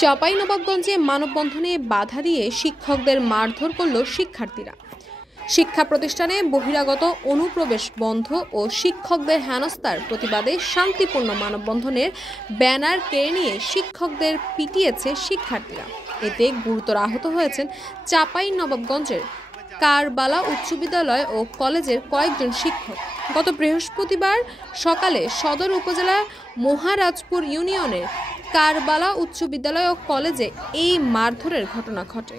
চাঁপাইনবাবগঞ্জে মানববন্ধনে বাধা দিয়ে শিক্ষকদের মারধর করল শিক্ষার্থীরা। শিক্ষা প্রতিষ্ঠানে বহিরাগত অনুপ্রবেশ বন্ধ ও শিক্ষকদের হেনস্থার প্রতিবাদে শান্তিপূর্ণ মানববন্ধনের ব্যানার কেড়ে নিয়ে শিক্ষকদের পিটিয়েছে শিক্ষার্থীরা। এতে গুরুতর আহত হয়েছেন চাঁপাইনবাবগঞ্জের কারবালা উচ্চ বিদ্যালয় ও কলেজের কয়েকজন শিক্ষক। গত বৃহস্পতিবার সকালে সদর উপজেলার মহারাজপুর ইউনিয়নের কারবালা উচ্চ বিদ্যালয় ও কলেজে এই মারধরের ঘটনা ঘটে।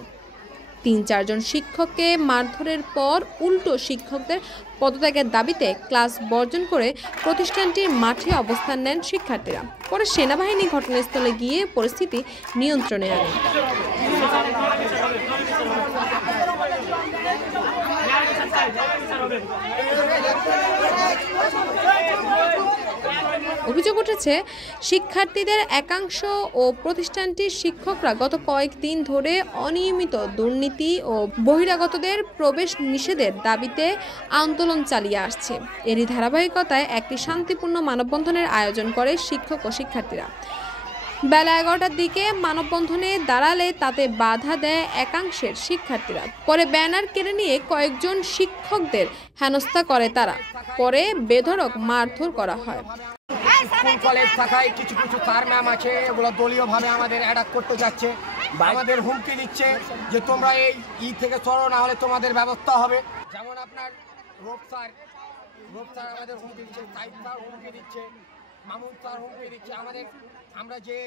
৩-৪ জন শিক্ষককে মারধরের পর উল্টো শিক্ষকদের পদত্যাগের দাবিতে ক্লাস বর্জন করে প্রতিষ্ঠানটির মাঠে অবস্থান নেন শিক্ষার্থীরা। পরে সেনাবাহিনী ঘটনাস্থলে গিয়ে পরিস্থিতি নিয়ন্ত্রণে আনে। অভিযোগ উঠেছে, শিক্ষার্থীদের একাংশ ও প্রতিষ্ঠানটির শিক্ষকরা গত কয়েকদিন ধরে অনিয়মিত দুর্নীতি ও বহিরাগতদের প্রবেশ নিষেধের দাবিতে আন্দোলন চালিয়ে আসছে। এরই ধারাবাহিকতায় একটি শান্তিপূর্ণ মানববন্ধনের আয়োজন করে শিক্ষক ও শিক্ষার্থীরা। বেলা 11টার দিকে মানববন্ধনে দাঁড়ালে তাতে বাধা দেয় একাংশের শিক্ষার্থীরা। পরে ব্যানার কেড়ে নিয়ে কয়েকজন শিক্ষকদের হেনস্থা করে তারা। পরে বেধড়ক মারধর করা হয়। স্কুল কলেজ থাকায় কিছু কিছু স্যার ম্যাম আছে, এগুলো দলীয়ভাবে আমাদের অ্যাটাক করতে যাচ্ছে, আমাদের হুমকি দিচ্ছে যে তোমরা এই থেকে সরো, না হলে তোমাদের ব্যবস্থা হবে। যেমন আপনার রূপ স্যার আমাদের হুমকি দিচ্ছে, সাইদ স্যার হুমকি দিচ্ছে, মামুন স্যার হুমকি দিচ্ছে। আমরা যে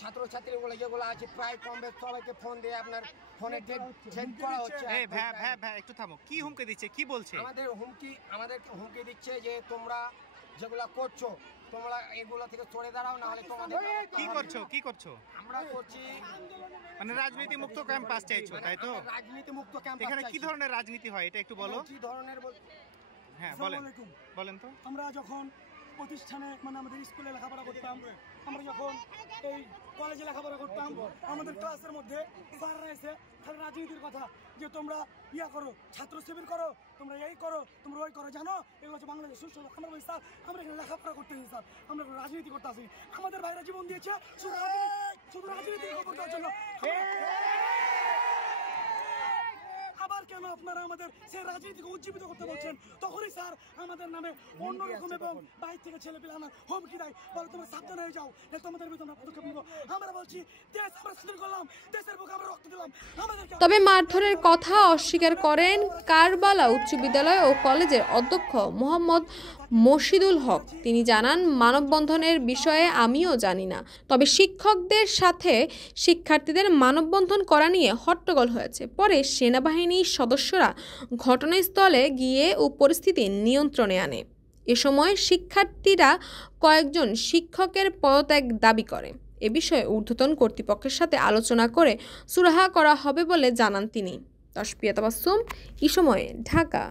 ছাত্রছাত্রীগুলো যেগুলো আছে প্রায় কম বেশ সবাইকে ফোন দিয়ে আপনার ফোনে চেঞ্জ করা হচ্ছে। একটু থামো, কি হুমকি দিচ্ছে, কি বলছে? আমাদেরকে হুমকি দিচ্ছে যে তোমরা যেগুলো করছো তোমরা এগুলো থেকে সরে দাঁড়াও, না হলে তোমাদের কি করছো? আমরা করছি মানে রাজনীতি মুক্ত ক্যাম্পাস চাইছো, তাই তো? রাজনীতি মুক্ত ক্যাম্পাস। এখানে কি ধরনের রাজনীতি হয় এটা একটু বলো। কি ধরনের? হ্যাঁ বলেন তো। আমরা যখন প্রতিষ্ঠানে আমাদের স্কুলে লেখাপড়া করতাম, আমরা যখন এই কলেজে লেখাপড়া করতাম, আমাদের ক্লাসের মধ্যে স্যাররা এসে খালি রাজনীতির কথা, যে তোমরা করো, ছাত্র শিবির করো, তোমরা এই করো, তোমরা ওই করো, জানো এগুলো হচ্ছে বাংলাদেশ সুস্থ। আমরা বলি স্যার আমরা এখানে লেখাপড়া করতে আসি, স্যার আমরা রাজনীতি করতে আসি। আমাদের ভাইরা জীবন দিয়েছে শুধু রাজনীতি করার জন্য। আবার কেন আপনারা আমাদের সেই রাজনীতিকে উজ্জীবিত করতে বলছেন? তখনই স্যার আমাদের নামে অন্যরকম এবং বাইরে থেকে ছেলে পেলে আমার হুমকি দেয়, বলে তোমরা সাবধান হয়ে যাও, তোমাদের বিরুদ্ধে আমরা পদক্ষেপ নিব। আমরা বলছি দেশ আমরা স্বাধীন করলাম, দেশের বুকে আমরা রক্ত দিলাম। তবে মারধরের কথা অস্বীকার করেন কারবালা উচ্চ বিদ্যালয় ও কলেজের অধ্যক্ষ মোহাম্মদ মশিদুল হক। তিনি জানান, মানববন্ধনের বিষয়ে আমিও জানি না, তবে শিক্ষকদের সাথে শিক্ষার্থীদের মানববন্ধন করা নিয়ে হট্টগোল হয়েছে। পরে সেনাবাহিনীর সদস্যরা ঘটনাস্থলে গিয়ে পরিস্থিতি নিয়ন্ত্রণে আনে। এ সময় শিক্ষার্থীরা কয়েকজন শিক্ষকের পদত্যাগ দাবি করে। এ বিষয়ে ঊর্ধ্বতন কর্তৃপক্ষের সাথে আলোচনা করে সুরাহা করা হবে বলে জানান তিনি। তসপিয়া তাবাসসুম, এই সময়ে, ঢাকা।